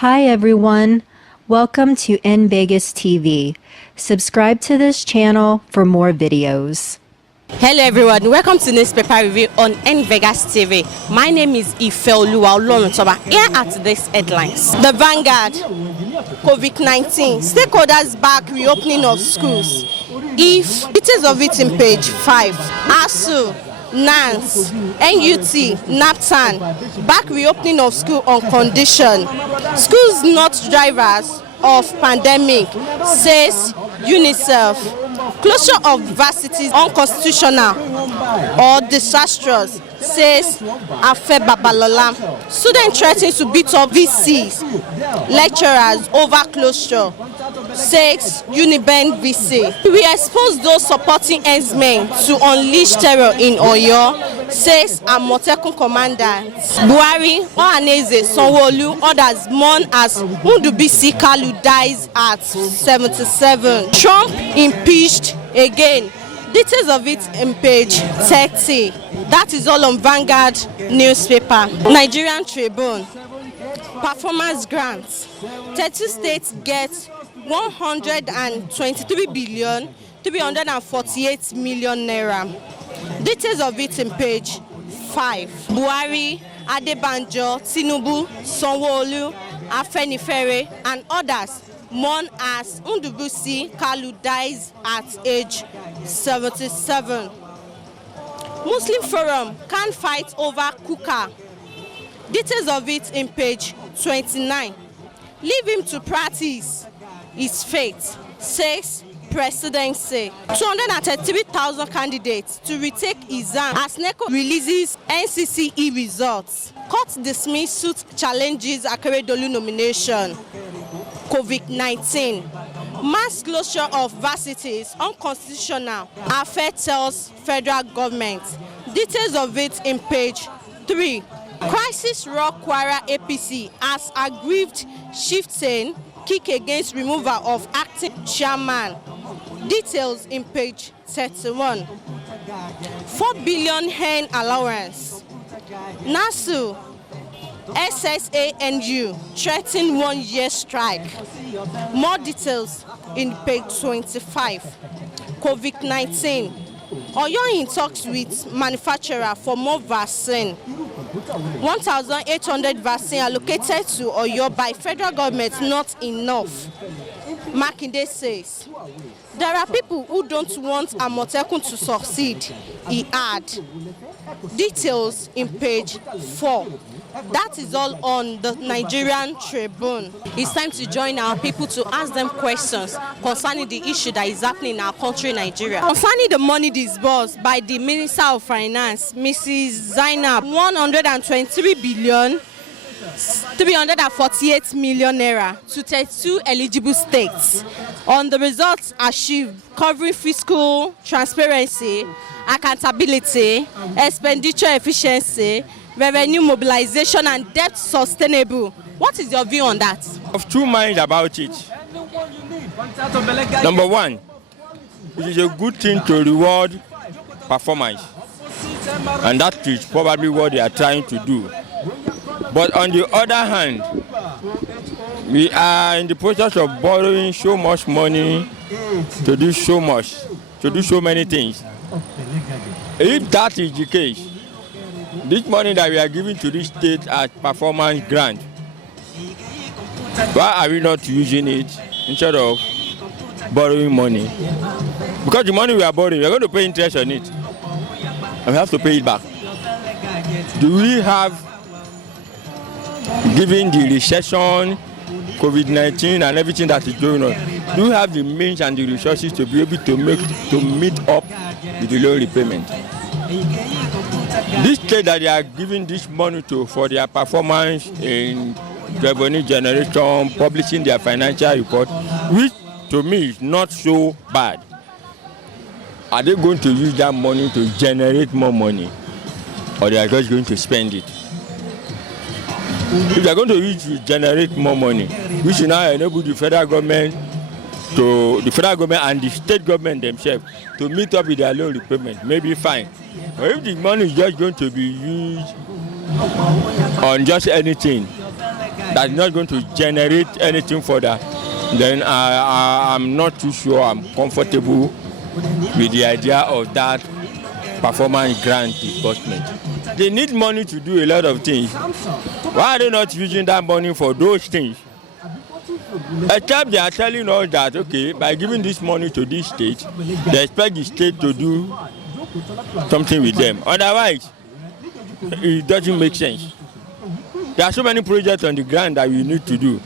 Hi everyone, welcome to N Vegas TV. Subscribe to this channel for more videos. Hello everyone, welcome to newspaper review on N Vegas TV. My name is Ifeoluwa Oloruntoba. Here at these headlines. The Vanguard, COVID-19, stakeholders back reopening of schools. If details of it in page 5. ASU, NANS, NUT, NAPTAN, back reopening of school on condition. Schools not drivers of pandemic, says UNICEF. Closure of varsities unconstitutional or disastrous, says Afe Babalola. Students threatening to beat up VCs, lecturers over closure, says Uniben VC. We expose those supporting herdsmen to unleash terror in Oyo, says Amotekun commandant. Buhari, Ohaneze, Sanwo-Olu, others mourn as Ndubisi Kalu dies at 77. Trump impeached again. Details of it in page 30. That is all on Vanguard newspaper. Nigerian Tribune. Performance grants. 32 states get 123 billion 348 million naira. Details of it in page 5. Buhari, Adebanjo, Tinubu, Sanwo-Olu, Afenifere and others mourn as Ndubisi Kalu dies at age 77. Muslim Forum can't fight over Kuka. Details of it in page 29. Leave him to practice his faith, says presidency. 233,000 candidates to retake exam as NECO releases NCCE results. Court dismiss suit challenges Akeredolu nomination. COVID-19. Mass closure of varsities unconstitutional. Afe tells federal government. Details of it in page 3. Crisis rock Kwara APC as aggrieved chieftain kick against removal of acting chairman. Details in page 31. 4 billion hen allowance. NASU, SSANU threaten 1-year strike. More details in page 25. COVID-19. Oyo in talks with manufacturer for more vaccine. 1,800 vaccine allocated to Oyo by federal government not enough. Makinde says there are people who don't want Amotekun to succeed, he add. Details in page 4. That is all on the Nigerian Tribune. It's time to join our people to ask them questions concerning the issue that is happening in our country, Nigeria. Concerning the money disbursed by the Minister of Finance, Mrs. Zainab, 123 billion 348 million naira to 32 eligible states on the results achieved covering fiscal transparency, accountability, expenditure efficiency, revenue mobilization and debt sustainable. What is your view on that? Of two minds about it. Number one, it is a good thing to reward performance, and that is probably what they are trying to do. But on the other hand, we are in the process of borrowing so much money to do so many things. If that is the case, this money that we are giving to this state as performance grant, why are we not using it instead of borrowing money? Because the money we are borrowing, we are going to pay interest on it, and we have to pay it back. Do we have, given the recession, COVID-19 and everything that is going on, do we have the means and the resources to be able to meet up with the loan repayment? This state that they are giving this money to for their performance in revenue generation, publishing their financial report, which to me is not so bad. Are they going to use that money to generate more money, or they are just going to spend it? If they are going to use to generate more money, we should now enable the federal government and the state government themselves to meet up with their loan repayment, maybe fine. But if the money is just going to be used on just anything, that's not going to generate anything further, then I'm not too sure I'm comfortable with the idea of that performance grant disbursement. They need money to do a lot of things. Why are they not using that money for those things? Except they are telling us that, okay, by giving this money to this state, they expect the state to do something with them. Otherwise, it doesn't make sense. There are so many projects on the ground that we need to do,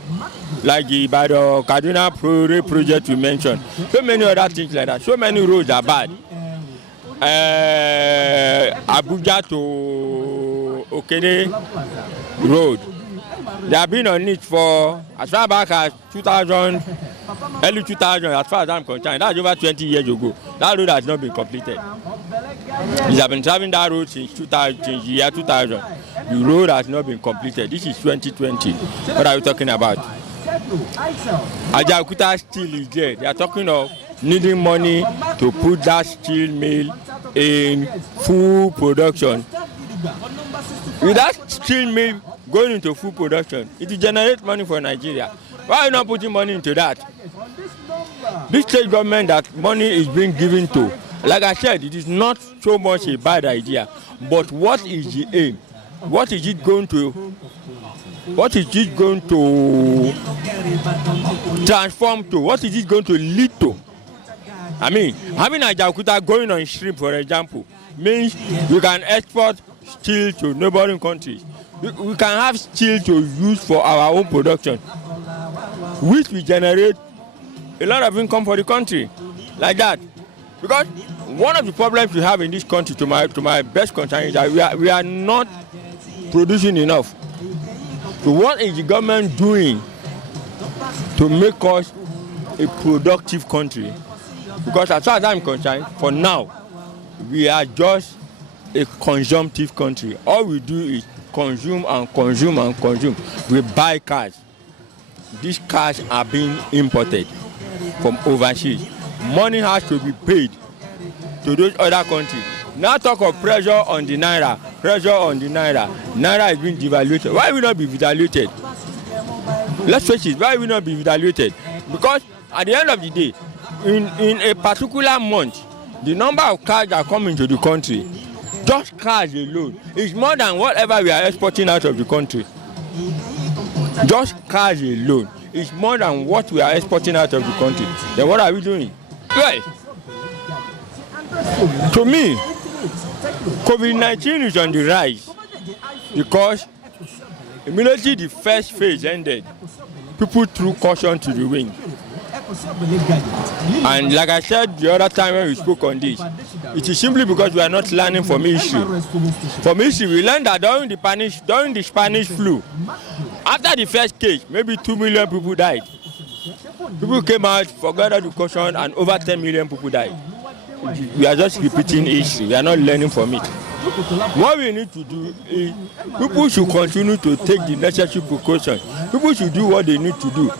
like the Kaduna project we mentioned. So many other things like that. So many roads are bad. Abuja to Okene road. They have been on it for as far back as 2000, early 2000, as far as I'm concerned. That's over 20 years ago. That road has not been completed. We have been traveling that road since the year 2000. The road has not been completed. This is 2020. What are we talking about? Ajaokuta steel is there. They are talking of needing money to put that steel mill in full production. With that steel mill going into full production, it will generate money for Nigeria. Why are you not putting money into that? This state government that money is being given to, like I said, it is not so much a bad idea, but what is the aim? What is it going to transform to? What is it going to lead to? I mean, having Ajaokuta going on shrimp, for example, means we can export steel to neighboring countries. We can have steel to use for our own production, which will generate a lot of income for the country, like that. Because one of the problems we have in this country, to my best concern, is that we are not producing enough. So what is the government doing to make us a productive country? Because as far as I'm concerned, for now, we are just a consumptive country. All we do is consume and consume and consume. We buy cars. These cars are being imported from overseas. Money has to be paid to those other countries. Now talk of pressure on the naira. Pressure on the naira. Naira is being devaluated. Why will not be devaluated? Let's face it. Why will not be devaluated? Because at the end of the day, in a particular month, the number of cars that come into the country, just cars alone, is more than whatever we are exporting out of the country. Just cars alone is more than what we are exporting out of the country. Then what are we doing? Well, to me, COVID-19 is on the rise because immediately the first phase ended, people threw caution to the wind. And like I said the other time when we spoke on this, it is simply because we are not learning from history. From history, we learned that during the Spanish flu, after the first case, maybe 2 million people died. People came out, forgot the caution, and over 10 million people died. We are just repeating history. We are not learning from it. What we need to do is people should continue to take the necessary precautions. People should do what they need to do.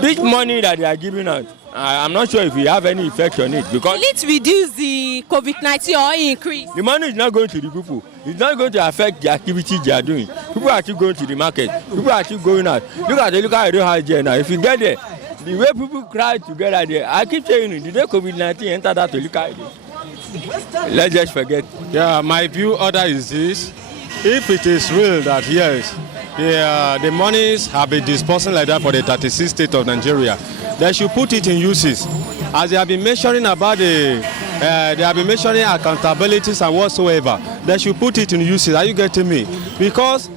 This money that they are giving out, I'm not sure if we have any effect on it, because will it reduce the COVID-19 or increase? The money is not going to the people. It's not going to affect the activities they are doing. People are still going to the market. People are still going out. Look at the house there now. If you get there, the way people cry together there, I keep saying it, the day COVID-19 enter that look let's just forget. Yeah, my view order is this. If it is real that yes, the monies have been dispersed like that for the 36 states of Nigeria, they should put it in uses. As they have been mentioning about they have been mentioning accountabilities and whatsoever, they should put it in uses. Are you getting me? Because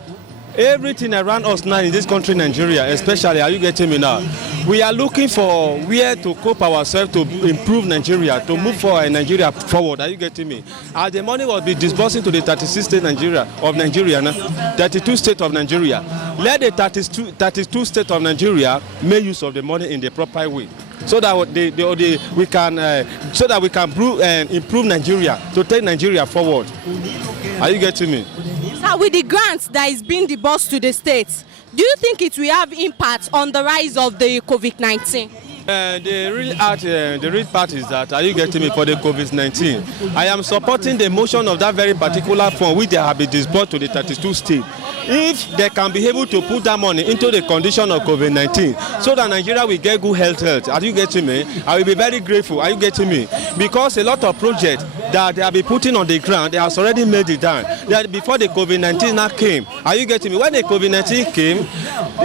everything around us now in this country, Nigeria, especially, are you getting me now? We are looking for where to cope ourselves to improve Nigeria, to move Nigeria forward. Are you getting me? As the money will be disbursing to the 36 states of Nigeria, 32 states of Nigeria, let the 32 states of Nigeria make use of the money in the proper way, so that we can improve Nigeria, to take Nigeria forward. Are you getting me? So with the grants that is being disbursed to the states, do you think it will have impact on the rise of the COVID-19? The real part is that, are you getting me, for the COVID-19? I am supporting the motion of that very particular fund which they have been disbursed to the 32 states. If they can be able to put that money into the condition of COVID-19 so that Nigeria will get good health, are you getting me? I will be very grateful, are you getting me? Because a lot of projects that they have been putting on the ground, they have already made it down. That before the COVID-19 now came, are you getting me? When the COVID-19 came,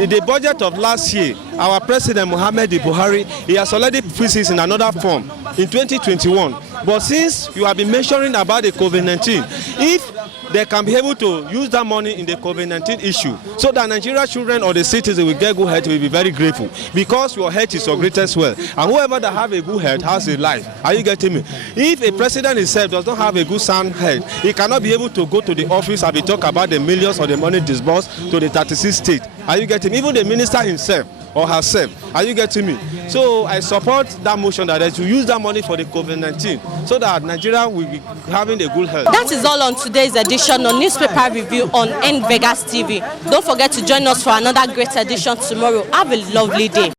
the budget of last year, our President Muhammad Buhari, he has already fixed it in another form in 2021. But since you have been mentioning about the COVID-19, if they can be able to use that money in the COVID-19 issue so that Nigerian children or the citizens will get good health, will be very grateful, because your health is your greatest wealth, and whoever that have a good health has a life. Are you getting me? If a president himself does not have a good sound health, he cannot be able to go to the office and be talk about the millions of the money disbursed to the 36 states. Are you getting me? Even the minister himself or herself. Are you getting me? So I support that motion that they should use that money for the COVID-19 so that Nigeria will be having a good health. That is all on today's edition on Newspaper Review on N Vegas TV. Don't forget to join us for another great edition tomorrow. Have a lovely day.